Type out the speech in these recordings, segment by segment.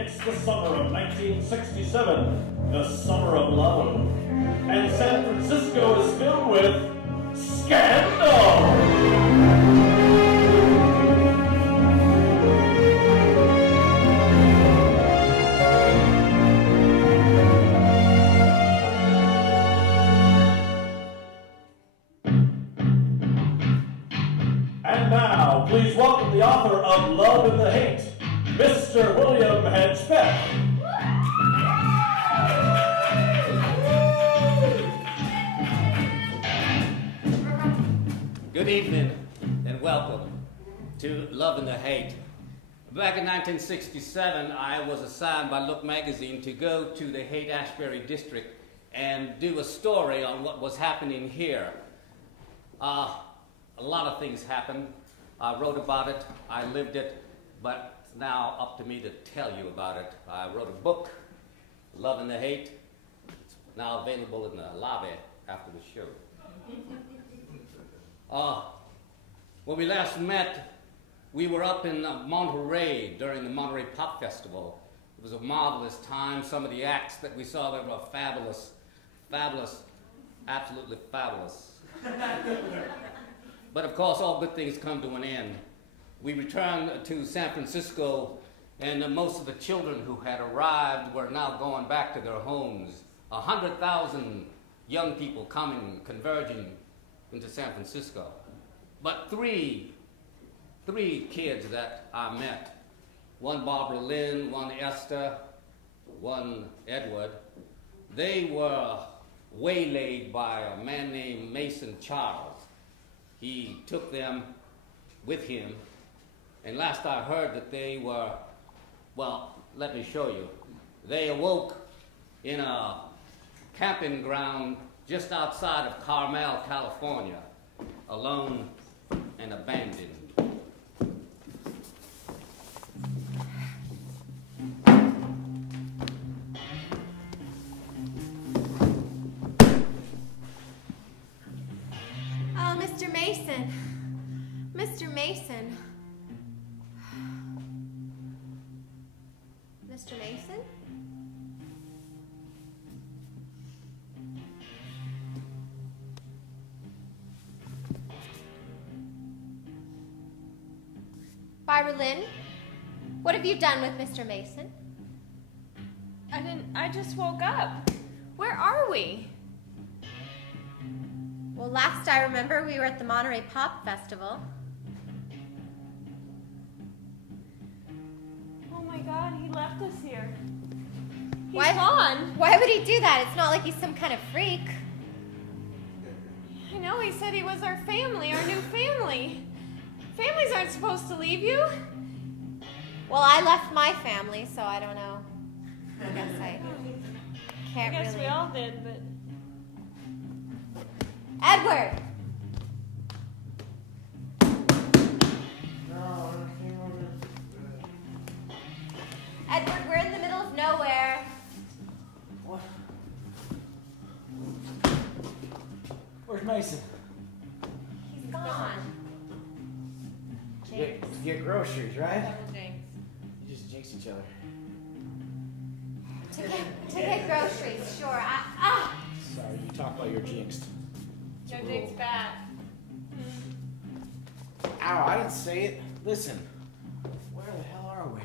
It's the summer of 1967, the summer of love. And San Francisco is filled with scandal! And now, please welcome the author of Love and the Hate, Mr. William Hedge-Beck. Good evening and welcome to Love and the Hate. Back in 1967, I was assigned by Look magazine to go to the Haight Ashbury district and do a story on what was happening here. A lot of things happened. I wrote about it, I lived it, but it's now up to me to tell you about it. I wrote a book, Love and the Hate. It's now available in the lobby after the show. When we last met, we were up in Monterey during the Monterey Pop Festival. It was a marvelous time. Some of the acts that we saw there were fabulous, fabulous, absolutely fabulous. But of course, all good things come to an end. We returned to San Francisco, and most of the children who had arrived were now going back to their homes. 100,000 young people coming, converging into San Francisco. But three kids that I met, one Barbara Lynn, one Esther, one Edward, they were waylaid by a man named Mason Charles. He took them with him, and last I heard that they were, well, let me show you. They awoke in a camping ground just outside of Carmel, California, alone and abandoned. Mr. Mason. Mr. Mason. Mr. Mason? Barbara Lynn, what have you done with Mr. Mason? I just woke up. Where are we? Well, last I remember, we were at the Monterey Pop Festival. Oh my God, he left us here. He's Why? Gone. Why would he do that? It's not like he's some kind of freak. I know, he said he was our family, our new family. Families aren't supposed to leave you. Well, I left my family, so I don't know. I guess I can't I guess really. we all did, but... Edward! Edward, we're in the middle of nowhere. What? Where's Mason? He's gone. You get groceries, right? Jinx. You just jinx each other. To get groceries, sure. Sorry, you talk while you're jinxed. It's a No rule. Jinx back. Ow, I didn't say it. Listen, where the hell are we?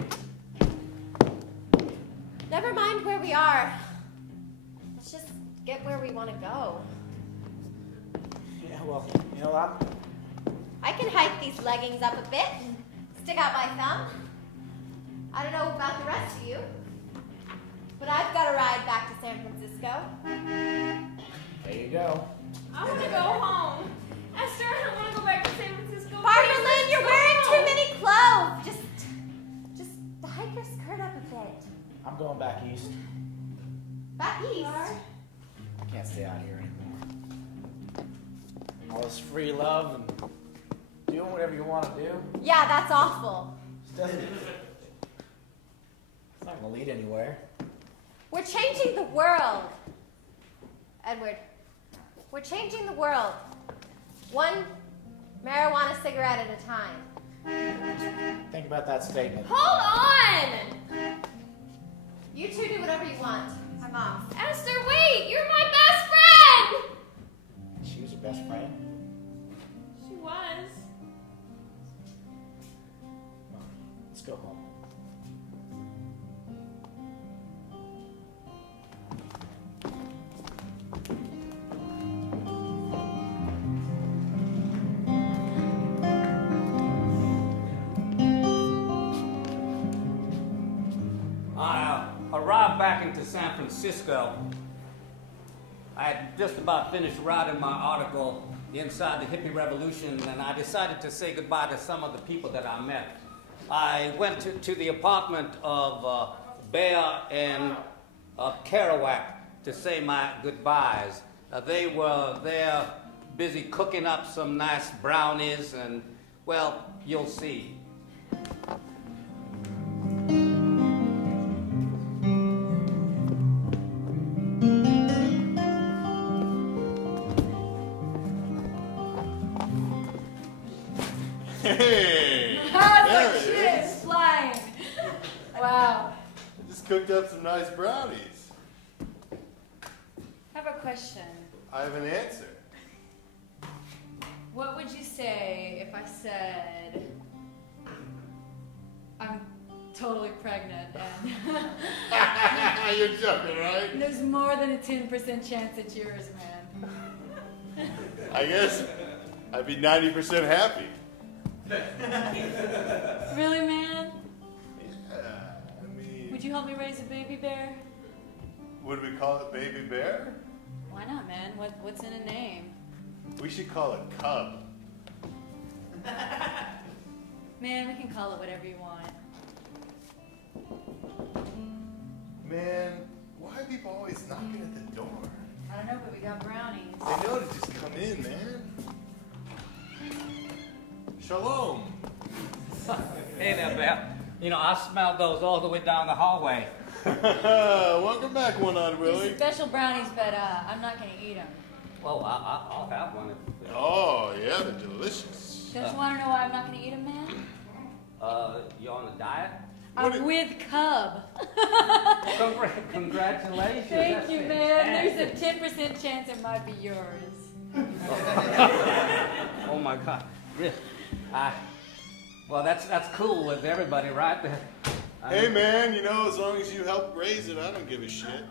Never mind where we are. Let's just get where we want to go. Yeah, well, you know what? I can hike these leggings up a bit and stick out my thumb. I don't know about the rest of you, but I've got a ride back to San Francisco. There you go. I want to go home. Esther, I don't want to go back to San Francisco. Barbara Lynn, you're wearing too many clothes. Just hike your skirt up a bit. I'm going back east. Back east? I can't stay out here anymore. All this free love and doing whatever you want to do. Yeah, that's awful. Just doesn't. It's not going to lead anywhere. We're changing the world. Edward, we're changing the world. One marijuana cigarette at a time. Think about that statement. Hold on! You two do whatever you want. My mom. Esther, wait! You're my best friend! She was your best friend? She was. Well, let's go home. I arrived back into San Francisco. I had just about finished writing my article, Inside the Hippie Revolution, and I decided to say goodbye to some of the people that I met. I went to the apartment of Bear and Kerouac to say my goodbyes. They were there busy cooking up some nice brownies, and, well, you'll see. Hey! There it shit is. is flying. Wow. I just cooked up some nice brownies. I have a question. I have an answer. What would you say if I said I'm totally pregnant and You're joking, right? there's more than a 10% chance it's yours, man? I guess I'd be 90% happy. Really, man? Yeah, I mean, Would you help me raise a baby bear? would we call it Baby Bear? Why not, man? What's in a name? We should call it Cub. Man, we can call it whatever you want. Man, why are people always knocking at the door? I don't know, but we got brownies. They know to just come in, man. Shalom. Hey there, Bear. You know, I smelled those all the way down the hallway. Welcome back, One-Eyed These Willie. special brownies, but I'm not gonna eat them. Well, I'll have one. Oh, yeah, they're delicious. Don't you want to know why I'm not gonna eat them, man? You on a diet? I'm with Cub. Congratulations. Thank That's you, man. There's a fantastic. 10% chance it might be yours. Oh my God. Really? Well, that's cool with everybody, right? Hey, man, you know, as long as you help raise it, I don't give a shit.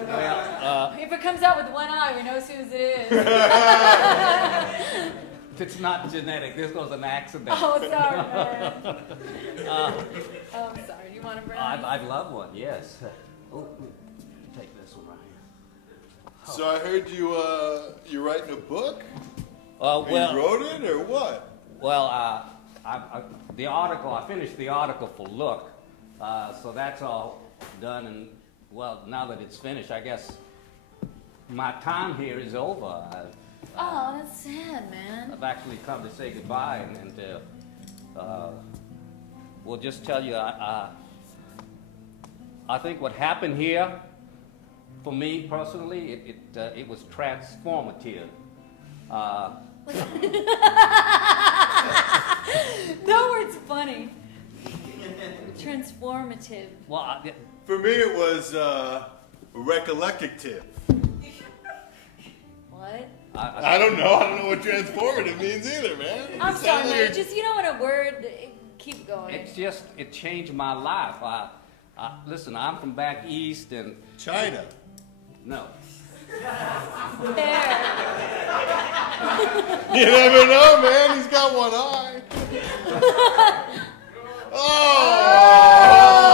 Well, If it comes out with one eye, we know whose it is. it's not genetic. This was an accident. Oh, sorry, man. Oh, I'm sorry. You want a brownie? I'd love one, yes. Oh, take this one right here. So I heard you're writing a book? Well, You wrote it, or what? Well, the article, I finished the article for Look, so that's all done, and, well, now that it's finished, I guess my time here is over. Oh, that's sad, man. I've actually come to say goodbye, and we'll just tell you, I think what happened here, for me personally, it was transformative. That word's funny. Transformative. Well, For me, it was recollective. What? I don't know. I don't know what transformative means either, man. I'm It sorry, sounds man. like Just, you know what a word... Keep going. it changed my life. Listen, I'm from back east, and China. no. There. You never know, man. He's got one eye.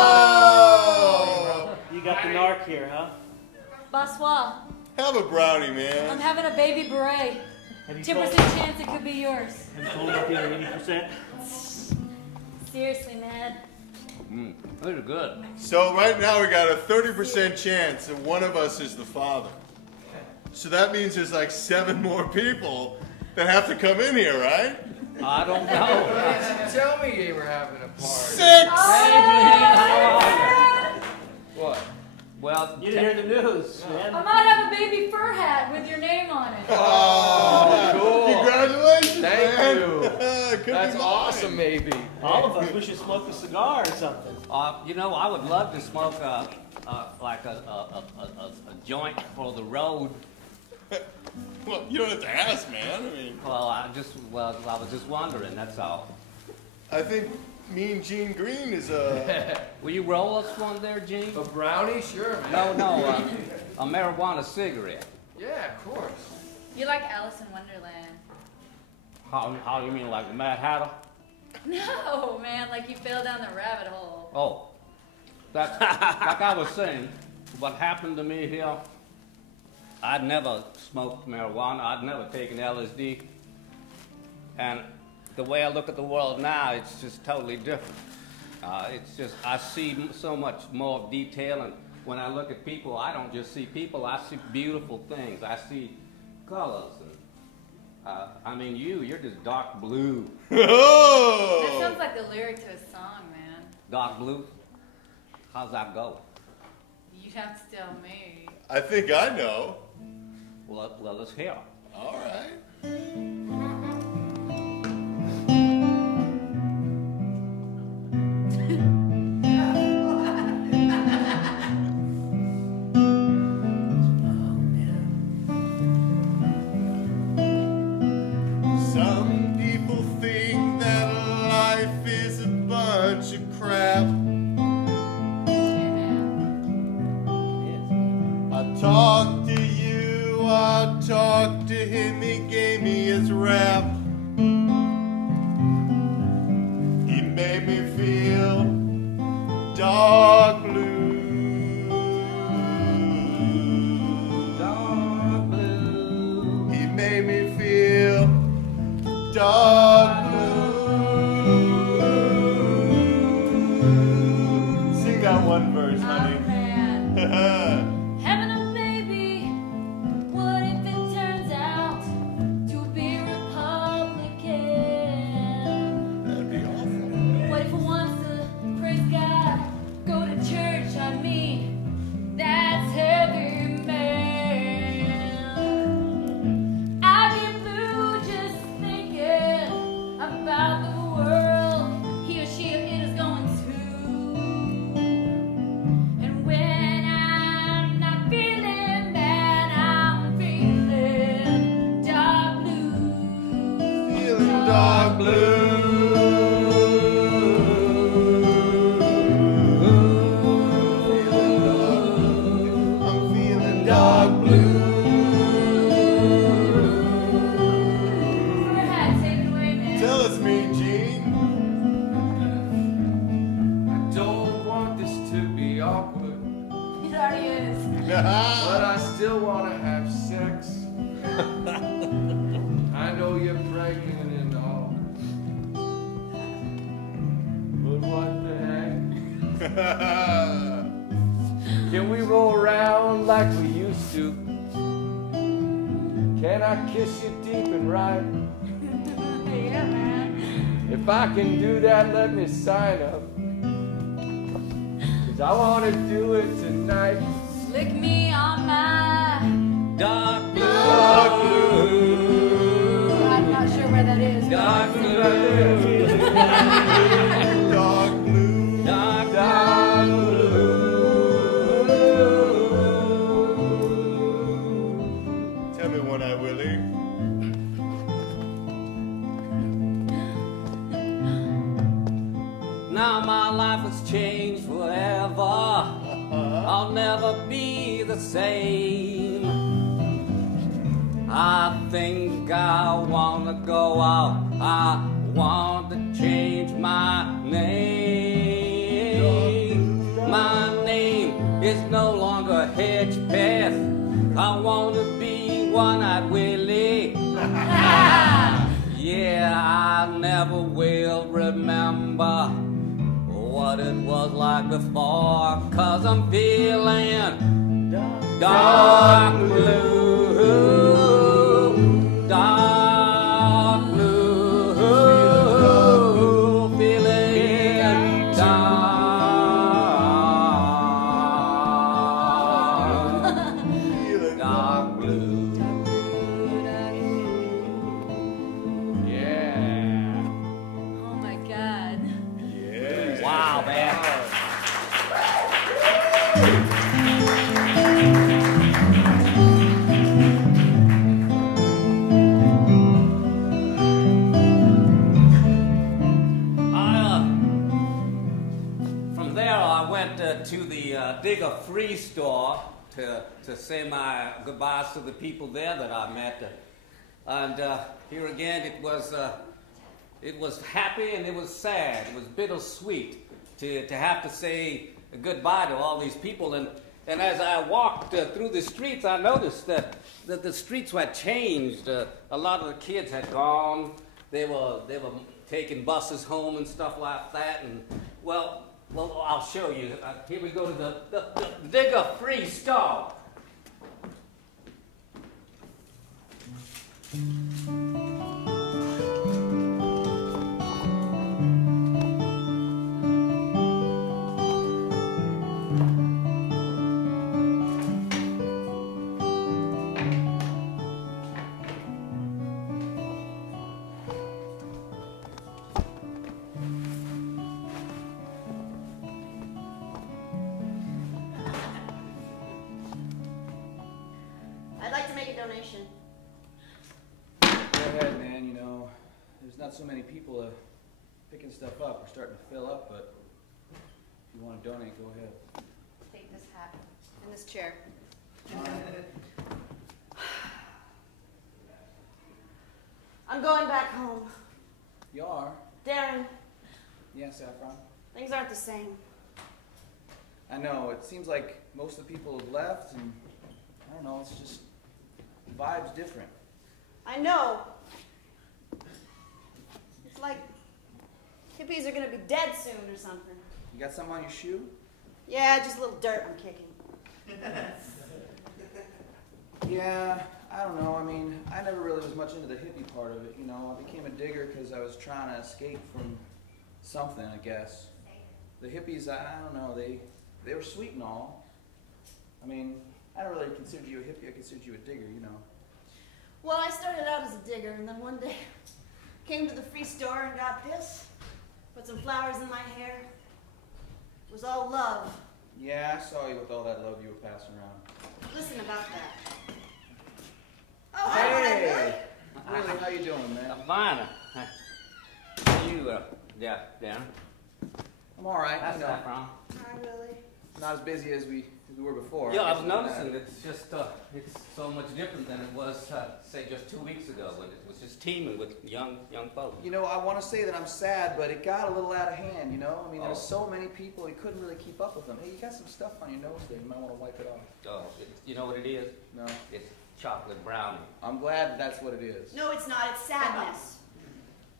Oh! You got the narc here, huh? Bonsoir. Have a brownie, I'm man. having a baby beret. Have you 10% told, chance it could be yours. have you told about the other 80%? Seriously, man. Those are good. So right now we got a 30% chance that one of us is the father. So that means there's like 7 more people that have to come in here, right? I don't know. Tell me you were having a party. 6! What? Well, You didn't hear the news, I man. might have a baby fur hat with your name on it. Oh, cool. Congratulations, Thank Thank man. you. Could be That's mine. awesome, maybe. All of us, we should smoke a cigar or something. You know, I would love to smoke like a joint for the road. Well, you don't have to ask, man. I mean, Well, I was just wondering. That's all. I think Mean Gene Green is a. Will you roll us one there, Gene? A brownie? Sure, man. No, a marijuana cigarette. Yeah, of course. You like Alice in Wonderland? How do you mean, like the Mad Hatter? No, man, like you fell down the rabbit hole. Oh, that's like I was saying. What happened to me here? I'd never smoked marijuana. I'd never taken LSD, and the way I look at the world now, it's just totally different. It's just I see so much more detail, and when I look at people, I don't just see people. I see beautiful things. I see colors. I mean, you're just dark blue. Oh! That sounds like the lyric to a song, man. Dark blue? How's that go? You'd have to tell me. I think I know. Well, let's hear it. All right. Some people think that life is a bunch of crap. I talked to you, I talked to him, he gave me his rap. He made me feel dark blue. Dark blue. He made me feel dark blue. Sing that one verse, honey. Oh, man. Having a baby, what if it turns out to be Republican? That'd be awful. What if it wants to praise God, go to church? I mean, that's heavy, man. I'd be blue just thinking about the world he or she or it is going to. And when I'm not feeling bad, I'm feeling dark blue. Feeling dark blue. I'm feeling dark blue. Take it away, man. Tell us, Mean Gene. I don't want this to be awkward, It already is. but I still want to have sex. I know you're pregnant and all, but what the heck? Can we roll around like we used to? Can I kiss you deep and right? Yeah, man. If I can do that, let me sign up. 'Cause I want to do it tonight. Lick me on my. Dark blue. Dark blue. I'm not sure where that is. Dark blue. Dark blue. Dark Dark blue. Tell me one, I Willie. Now my life has changed forever. I'll never be the same. I think I want to go out. I want to change my name. My name is no longer Hedgepeth. I want to be One-Eyed Willie. Yeah, I never will remember what it was like before, 'cause I'm feeling dark blue, dark blue, feeling dark blue. Yeah, From there, I went to the Digger Free store to say my goodbyes to the people there that I met. And here again, it was happy and it was sad. It was bittersweet to have to say goodbye to all these people. And as I walked through the streets, I noticed that the streets had changed. A lot of the kids had gone. They were taking buses home and stuff like that. And well, I'll show you. Here we go to the Digger Free store. I'd like to make a donation. Go ahead, man. You know, there's not so many people picking stuff up. We're starting to fill up, but if you want to donate, go ahead. Take this hat and this chair. I'm going back home. You are? Darren, Yeah, Saffron? things aren't the same. I know. It seems like most of the people have left, and I don't know. It's just the vibe's different. I know. It's like hippies are gonna be dead soon or something. You got something on your shoe? Yeah, just a little dirt I'm kicking. Yeah, I don't know. I mean, I never really was much into the hippie part of it, you know. I became a digger because I was trying to escape from something, I guess. The hippies, I don't know, they were sweet and all. I mean, I don't really consider you a hippie, I considered you a digger, you know. Well, I started out as a digger, and then one day came to the free store and got this. Put some flowers in my hair. It was all love. Yeah, I saw you with all that love you were passing around. Listen about that. Oh, hi, Hey! Willie, how you doing, man? Fine. You, yeah, Darren. I'm all right, That's you know. Saffron. Hi, Willie. Not as busy as we were before. Yeah, I guess was it's noticing bad. it's just it's so much different than it was, say, just 2 weeks ago when it was just teeming with young folks. You know, I want to say that I'm sad, but it got a little out of hand, you know? I mean, there were Oh. so many people, you couldn't really keep up with them. Hey, you got some stuff on your nose there. You might want to wipe it off. Oh, you know what it is? No? It's chocolate brownie. I'm glad that's what it is. No, it's not. It's sadness.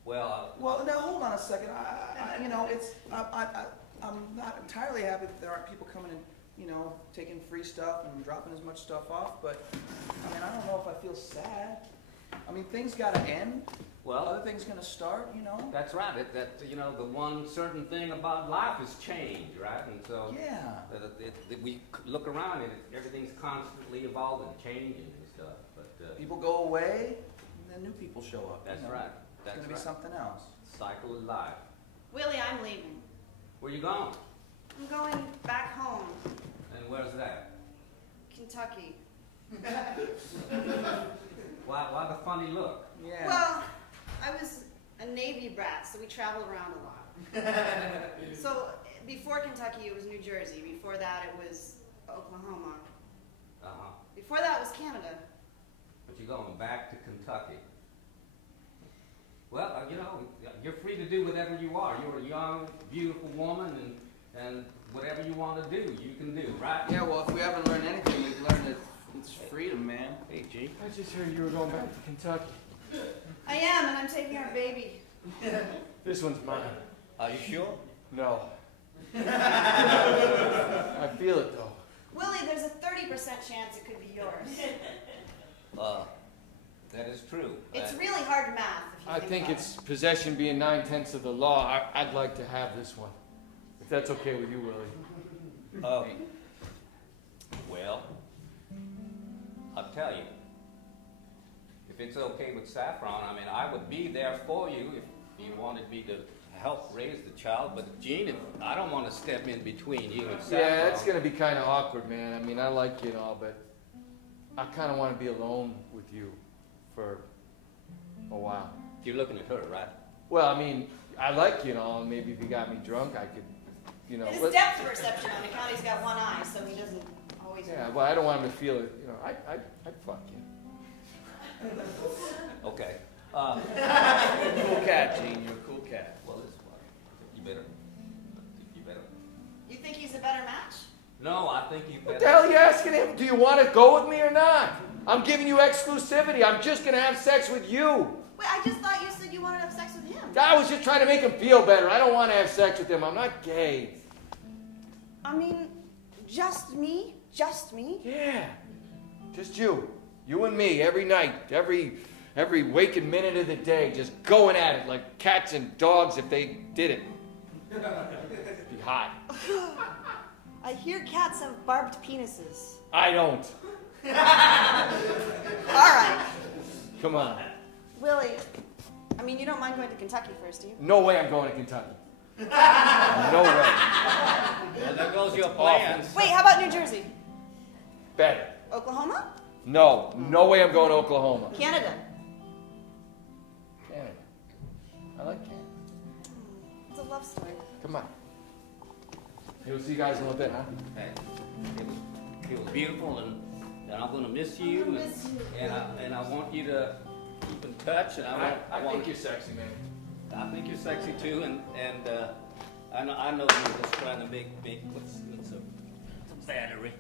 Well, Well, now, hold on a second. You know, I'm not entirely happy that there aren't people coming in, you know, taking free stuff and dropping as much stuff off, but, I mean, I don't know if I feel sad. I mean, things got to end. well, Other things going to start, you know? that's right. You know, the one certain thing about life is change, right? And so Yeah. we look around and everything's constantly evolving, changing and stuff. But People go away, and then new people show up. that's you know? right. It's That's going to be right. something else. Cycle of life. Willie, I'm leaving. Where you going? I'm going back home. And where's that? Kentucky. Why the funny look? Yeah. Well, I was a Navy brat, so we traveled around a lot. So before Kentucky, it was New Jersey. Before that, it was Oklahoma. Uh-huh. Before that was Canada. But you're going back to Kentucky. Well, you know, you're free to do whatever you are. You're a young, beautiful woman, and whatever you want to do, you can do, right? Yeah, well, if we haven't learned anything, we've learned that it's freedom, man. Hey, G. I just heard you were going back to Kentucky. I am, and I'm taking our baby. This one's mine. Are you sure? No. I feel it though. Willie, there's a 30% chance it could be yours. That is true. It's really hard math. If you I think about it's possession being 9/10 of the law. I'd like to have this one. If that's okay with you, Willie. Well, I'll tell you. If it's okay with Saffron, I mean, I would be there for you if you wanted me to help raise the child, but Gene, I don't want to step in between you and Sal. Yeah, it's going to be kind of awkward, man. I mean, I like you and all, but I kind of want to be alone with you for a while. You're looking at her, right? Well, I mean, I like you and all, and maybe if you got me drunk, I could, you know. His depth perception on account he's got one eye, so he doesn't always. Yeah, well, I don't want him to feel it. You know, I'd fuck you. Okay. Cool cat, Gene. You're a cool cat. Well, this one. You better. You think he's a better match? No, I think you better. What the hell are you asking him? Do you want to go with me or not? I'm giving you exclusivity. I'm just going to have sex with you. Wait, I just thought you said you wanted to have sex with him. I was just trying to make him feel better. I don't want to have sex with him. I'm not gay. I mean, just me? Just me? Yeah. Just you. You and me every night, every waking minute of the day, just going at it like cats and dogs if they did it. Be hot. I hear cats have barbed penises. I don't. All right. Come on. Willie, I mean, you don't mind going to Kentucky first, do you? No way I'm going to Kentucky. No way. Well, there goes your plans. Wait, how about New Jersey? Better. Oklahoma? No. No way I'm going to Oklahoma. Canada? Canada. I like Canada. It's a love story. Come on. We'll see you guys in a little bit, huh? Hey, it was beautiful, and I'm going to miss you, and I want you to keep in touch. And I think you're sexy, man. I think you're sexy too, and I know you're just trying to make what's a battery.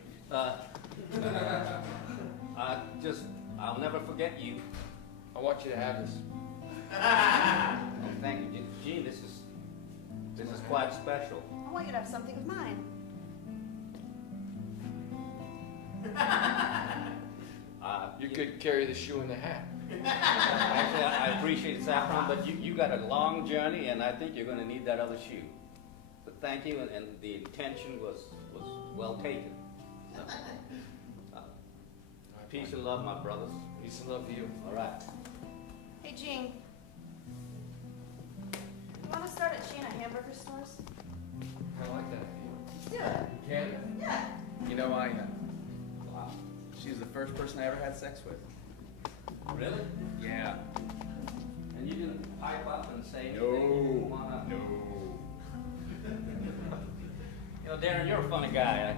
I'll never forget you. I want you to have this. Oh, thank you, Gene. This is quite special. I want you to have something of mine. You could carry the shoe and the hat. Actually, I appreciate it, Saffron, but you got a long journey, and I think you're going to need that other shoe. But thank you, and the intention was well taken. Peace and love, my brothers. Peace and love to you. All right. Hey, Gene. You want to start a chain of hamburger stores? I like that. Yeah. Canada? Yeah. You know, wow. She's the first person I ever had sex with. Really? Yeah. And you didn't pipe up and say anything? No. You wanna... No. You know, Darren, you're a funny guy.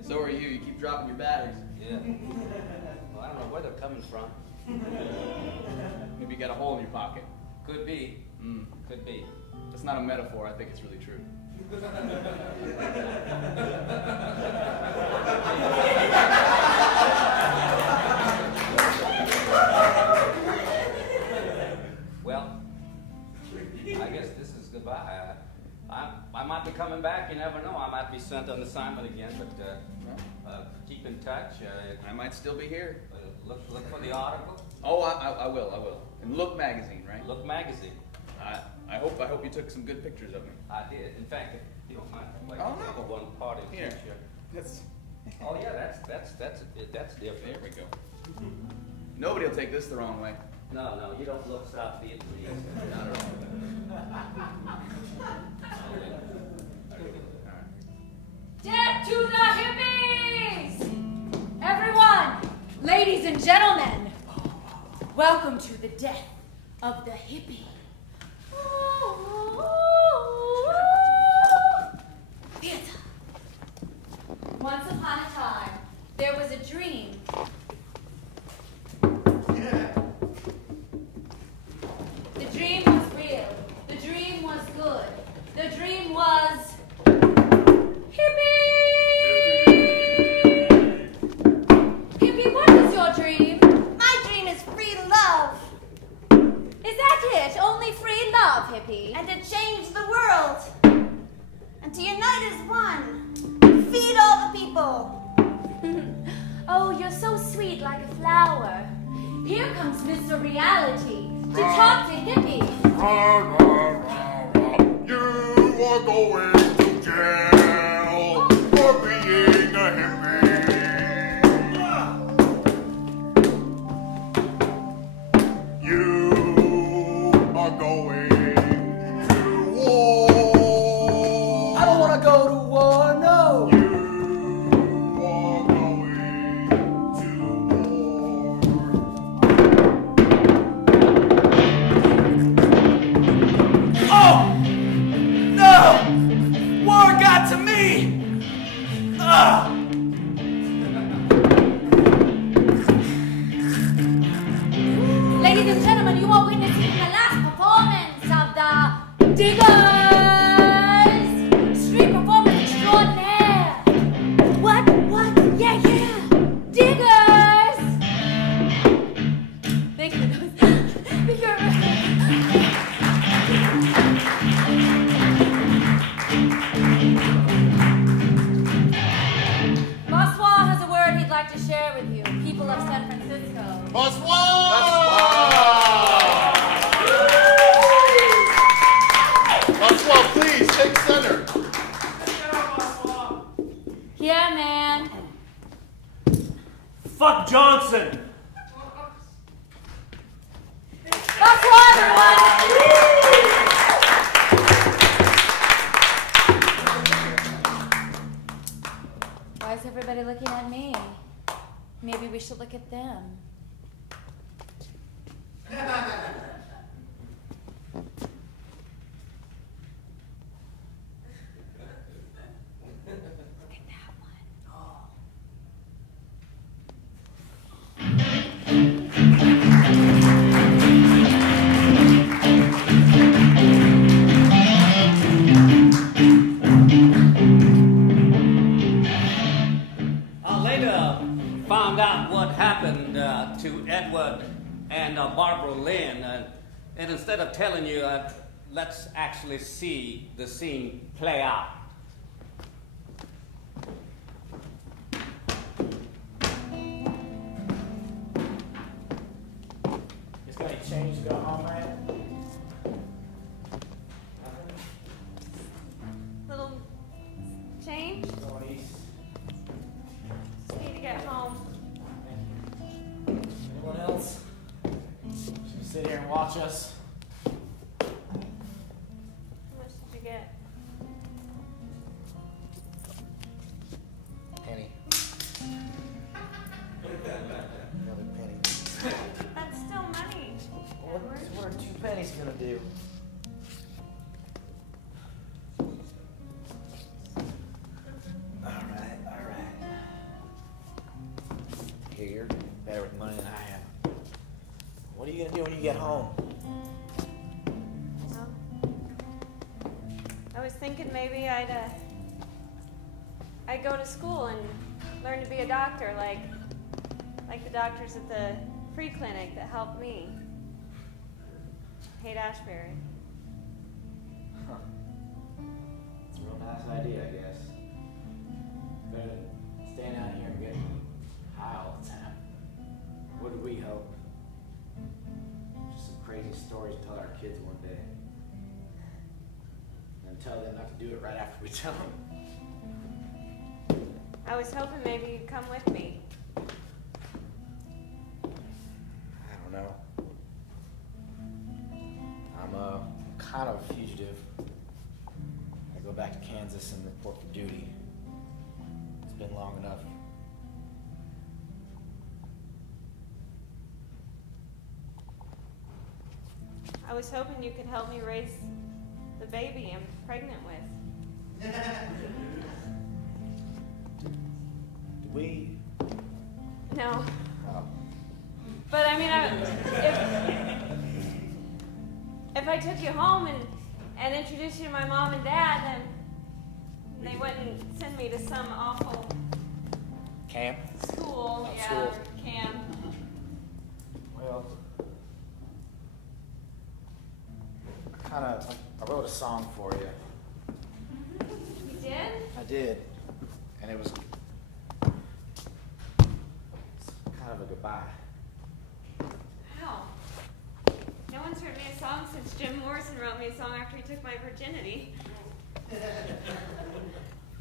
So are you. You keep dropping your batteries. Yeah. Well, I don't know where they're coming from. Maybe you got a hole in your pocket. Could be. Could be. That's not a metaphor. I think it's really true. Well, I guess this is goodbye. I might be coming back. You never know. I might be sent on assignment again, but keep in touch. I might still be here. Look for the article. Oh, I will. And Look magazine, right? Look magazine. I hope you took some good pictures of me. I did. In fact, if you don't mind, I'd like Oh, to no. take one part of Here. picture. That's Oh yeah, that's different. there we go. Nobody will take this the wrong way. No, you don't look South Vietnamese. Not at all. Death to the hippies! Everyone, ladies and gentlemen, welcome to the death of the hippie. Theater. Once upon a time, there was a dream. The dream was real. The dream was good. The dream was hippie! Hippie, what is your dream? My dream is free love. Is that it? Only free love, hippie. And to change the world. And to unite as one. Feed all the people. Oh, you're so sweet like a flower. Here comes Mr. Reality to talk to hippie. You are going to jail for being a hippie. You are going Johnson. That's all, everyone. Why is everybody looking at me? Maybe we should look at them. Found out what happened to Edward and Barbara Lynn, and instead of telling you, let's actually see the scene play out. Just got any change to go home, man? Little change? Going east. Just need to get home. Anyone else? Should we sit here and watch us? How much did you get? Penny. Another penny. That's still money. What are 2 pennies gonna do? Alright. Here, you're better with money than I am. What are you gonna do when you get home? Well, I was thinking maybe I'd go to school and learn to be a doctor, like the doctors at the free clinic that helped me. Haight, Ashbury. Huh. It's a real nice idea, I guess. Better than staying out here and getting high all the time. What do we hope? Just some crazy stories to tell our kids one day. And tell them not to do it right after we tell them. I was hoping maybe you'd come with me. I don't know. I'm kind of a fugitive. I go back to Kansas and report for duty. It's been long enough. I was hoping you could help me raise the baby I'm pregnant with. Do we? No. Oh. But I mean, if I took you home and introduced you to my mom and dad, then they wouldn't send me to some awful Camp? school. Not Yeah, school. camp. Well, I wrote a song for you. You did? I did. And it was kind of a goodbye. Wow. No one's heard me a song since Jim Morrison wrote me a song after he took my virginity.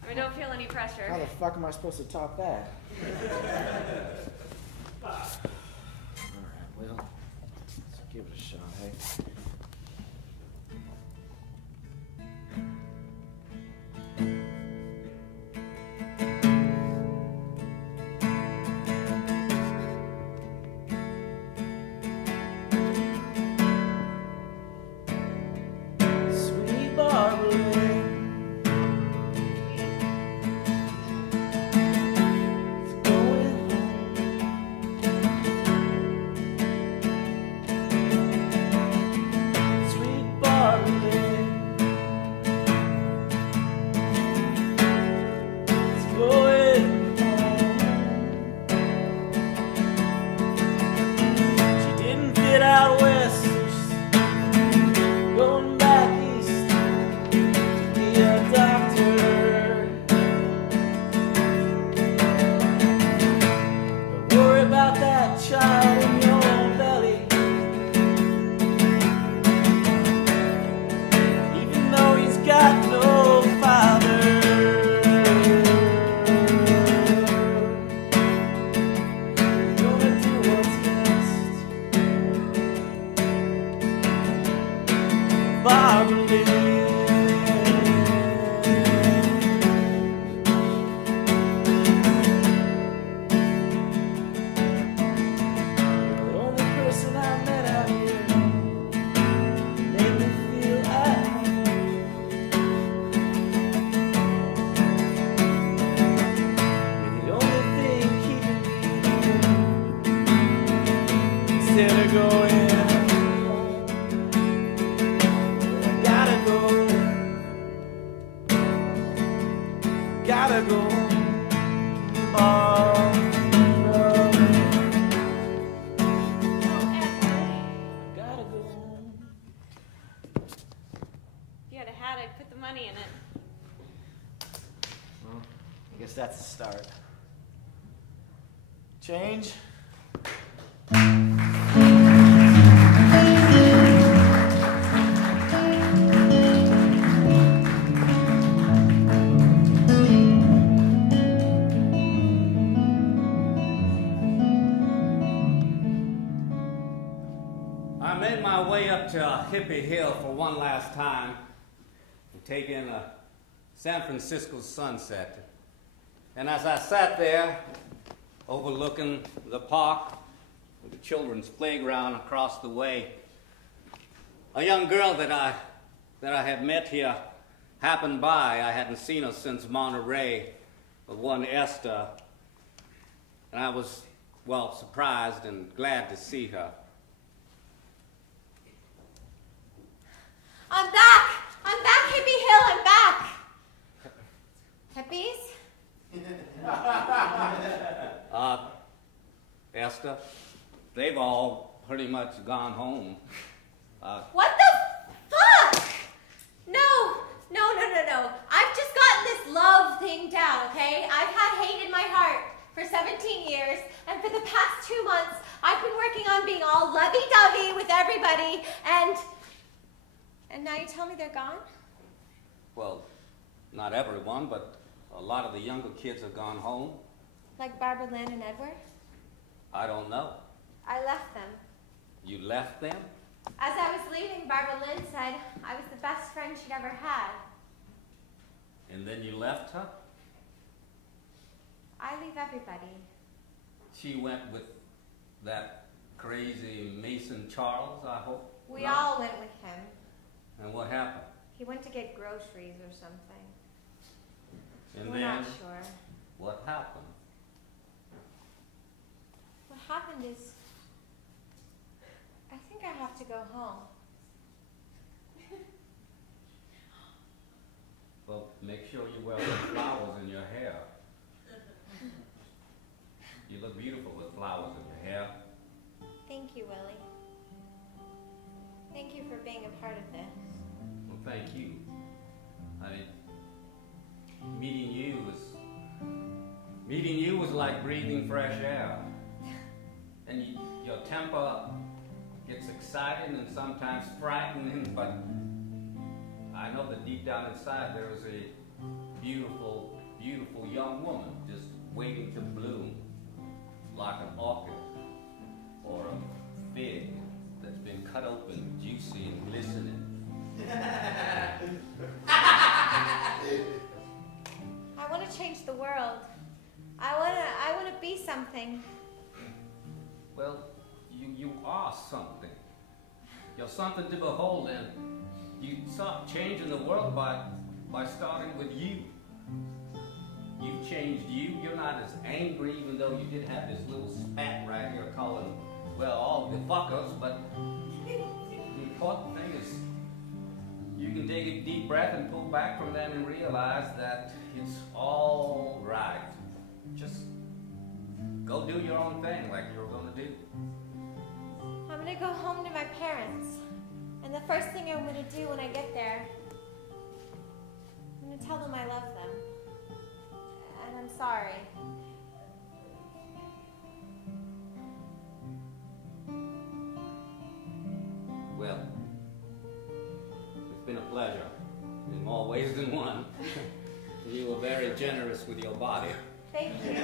I don't feel any pressure. How the fuck am I supposed to top that? Alright, well, let's give it a shot, hey? Sweet Barbara Lynn, going home. gotta go. Oh, gotta go. If you had a hat, I'd put the money in it. Well, I guess that's the start. Change? I made my way up to Hippie Hill for one last time to take in a San Francisco sunset. And as I sat there, overlooking the park with the children's playground across the way, a young girl that I had met here happened by. I hadn't seen her since Monterey with one Esther, and I was, well, surprised and glad to see her. I'm back! I'm back, Hippie Hill, I'm back! Hippies? Esther, they've all pretty much gone home. What the fuck? No. I've just gotten this love thing down, okay? I've had hate in my heart for 17 years, and for the past 2 months, I've been working on being all lovey-dovey with everybody, and now you tell me they're gone? Well, not everyone, but a lot of the younger kids have gone home. Like Barbara Lynn and Edward? I don't know. I left them. You left them? As I was leaving, Barbara Lynn said I was the best friend she'd ever had. And then you left her? I leave everybody. She went with that crazy Mason Charles, I hope? We all went with him. And what happened? He went to get groceries or something. And We're then, not sure. what happened? What happened is, I think I have to go home. Well, make sure you wear some flowers in your hair. You look beautiful with flowers in your hair. Thank you, Willie. Thank you for being a part of this. Well, thank you. I mean, meeting you was like breathing fresh air. And your temper gets exciting and sometimes frightening, but I know that deep down inside there is a beautiful, beautiful young woman just waiting to bloom like an orchid or a fig that's been cut open, juicy and glistening. I want to change the world. I want to be something. Well, you are something. You're something to behold, and you start changing the world by starting with you. You've changed you. You're not as angry, even though you did have this little spat right here calling, well, all the fuckers, but the important thing is you can take a deep breath and pull back from that and realize that it's all right. Just go do your own thing like you were going to do. I'm going to go home to my parents. And the first thing I'm going to do when I get there, I'm going to tell them I love them. And I'm sorry. Well, it's been a pleasure in more ways than one. You were very generous with your body. Thank you.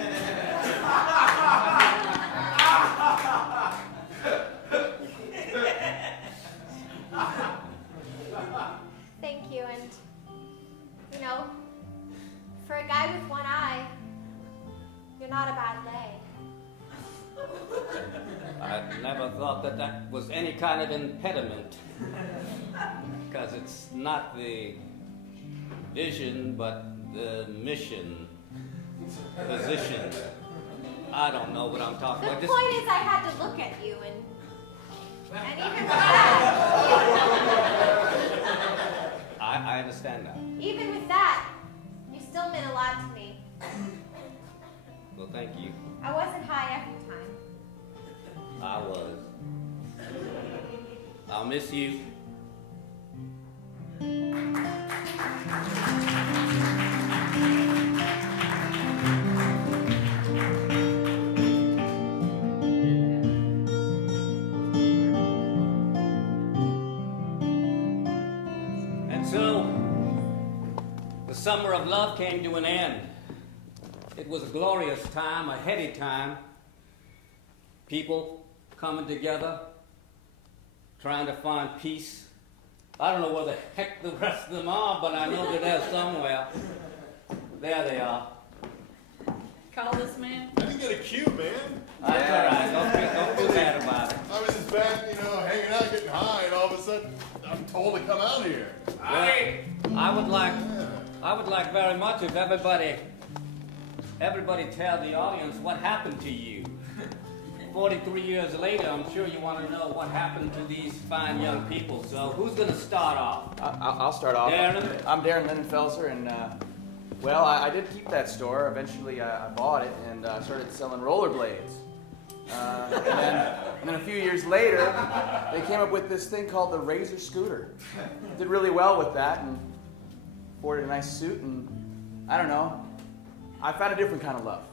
Thank you, and you know, for a guy with one eye, you're not a bad leg. I never thought that that was any kind of impediment, because it's not the vision, but the mission, position. I don't know what I'm talking about. The point is, I had to look at you, and even with that, I understand that. even with that, you still meant a lot to me. Well, thank you. I wasn't high every time. I was. I'll miss you. And so, the summer of love came to an end. It was a glorious time, a heady time. People coming together, trying to find peace. I don't know where the heck the rest of them are, but I know they're there somewhere. There they are. Call this man. I didn't get a cue, man. That's all right. Don't feel bad about it. I was just back, hanging out, getting high, and all of a sudden, I'm told to come out here. Well, I would like very much if everybody tell the audience what happened to you. 43 years later, I'm sure you want to know what happened to these fine young people. So who's going to start off? I'll start off. Darren? I'm Darren Lindenfelser, and well, I did keep that store. Eventually, I bought it and started selling rollerblades. And then a few years later, they came up with this thing called the Razor Scooter. Did really well with that, and afforded a nice suit, and I don't know. I found a different kind of love.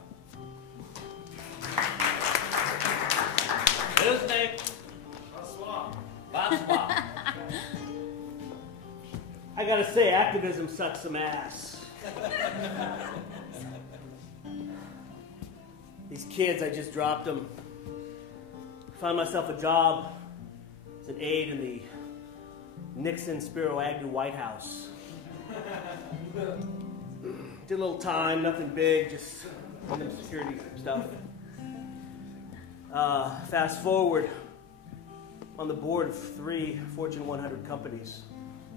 His name? Bonsoir. I gotta say, activism sucks some ass. These kids, I just dropped them. Found myself a job as an aide in the Nixon Spiro Agnew White House. Did a little time, nothing big, just security stuff. Fast forward, on the board of 3 Fortune 100 companies.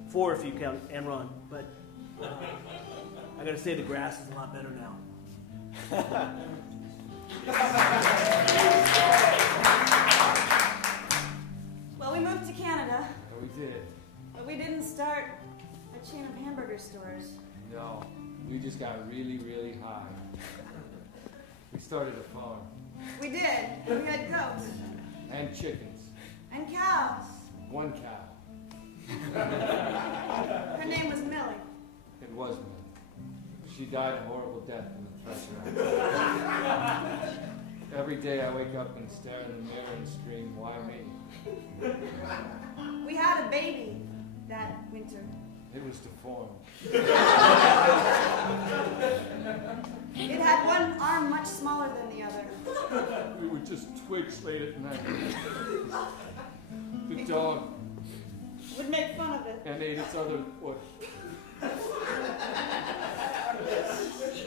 4 if you count Enron, but I gotta say the grass is a lot better now. Well, we moved to Canada. Oh, we did. But we didn't start a chain of hamburger stores. No, we just got really, really high. We started a farm. We did. We had goats. And chickens. And cows. 1 cow. Her name was Millie. It was me. She died a horrible death in the threshold. Every day I wake up and stare in the mirror and scream, why me? We had a baby that winter. It was deformed. It had one arm much smaller than the other. We would just twitch late at night. The dog Would make fun of it. and ate its other foot.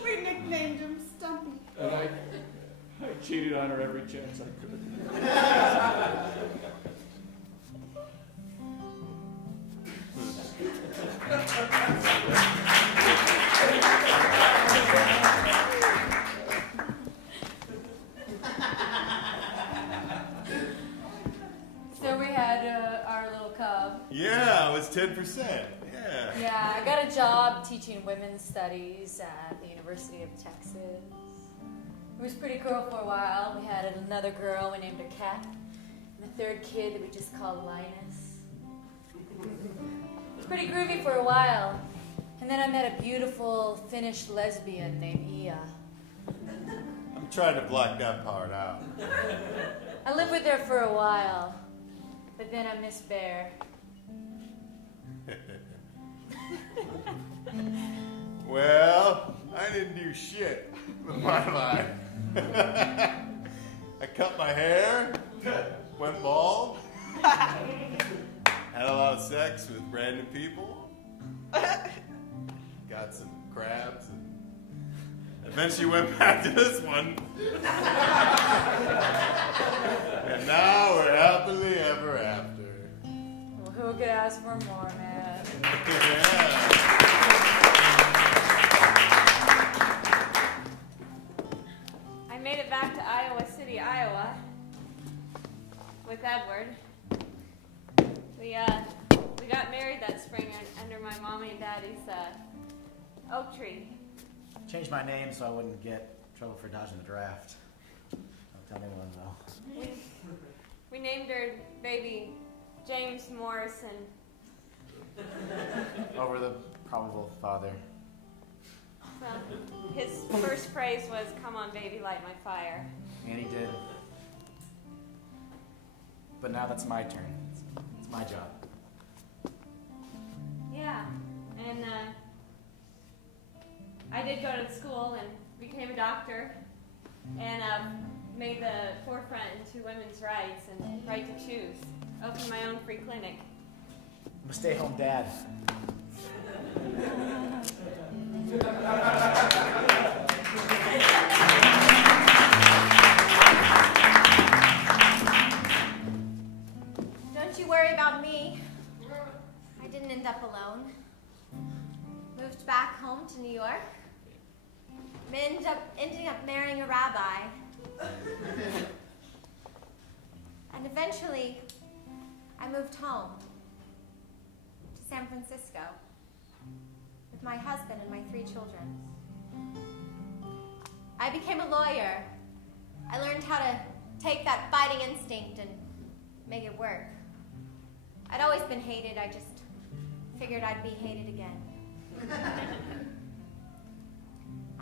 We nicknamed him Stumpy. And I cheated on her every chance I could. So we had our little cub. Yeah, it was 10%. Yeah. Yeah, I got a job teaching women's studies at the University of Texas. It was pretty cool for a while. We had another girl, we named her Kat, and a 3rd kid that we just called Linus. It was pretty groovy for a while. And then I met a beautiful Finnish lesbian named Ia. I'm trying to block that part out. I lived with her for a while, but then I missed Bear. Well, I didn't do shit with my life. I cut my hair, went bald, had a lot of sex with random people, got some crabs, and eventually went back to this one. And now we're happily ever after. Well, who could ask for more, man? Yeah. I made it back to Iowa City, Iowa, with Edward. We got married that spring under my mommy and daddy's oak tree. Changed my name so I wouldn't get in trouble for dodging the draft. Don't tell anyone though. We named our baby James Morrison. Over the probable father. Well, his first phrase was, "Come on, baby, light my fire." And he did. But now that's my turn. It's my job. Yeah, and I did go to school and became a doctor, and made the forefront into women's rights and right to choose. Opened my own free clinic. I'm a stay-home dad. Don't you worry about me. I didn't end up alone. Moved back home to New York. Ending up marrying a rabbi. And eventually, I moved home to San Francisco with my husband and my 3 children. I became a lawyer. I learned how to take that fighting instinct and make it work. I'd always been hated. I just figured I'd be hated again.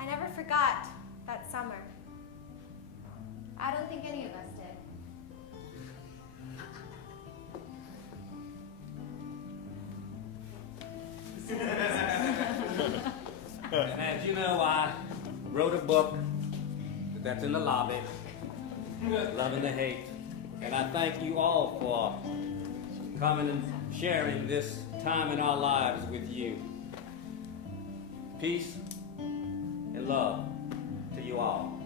I never forgot that summer. I don't think any of us did. And as you know, I wrote a book that's in the lobby, Loving the Haight. And I thank you all for coming and sharing this time in our lives with you. Peace and love to you all.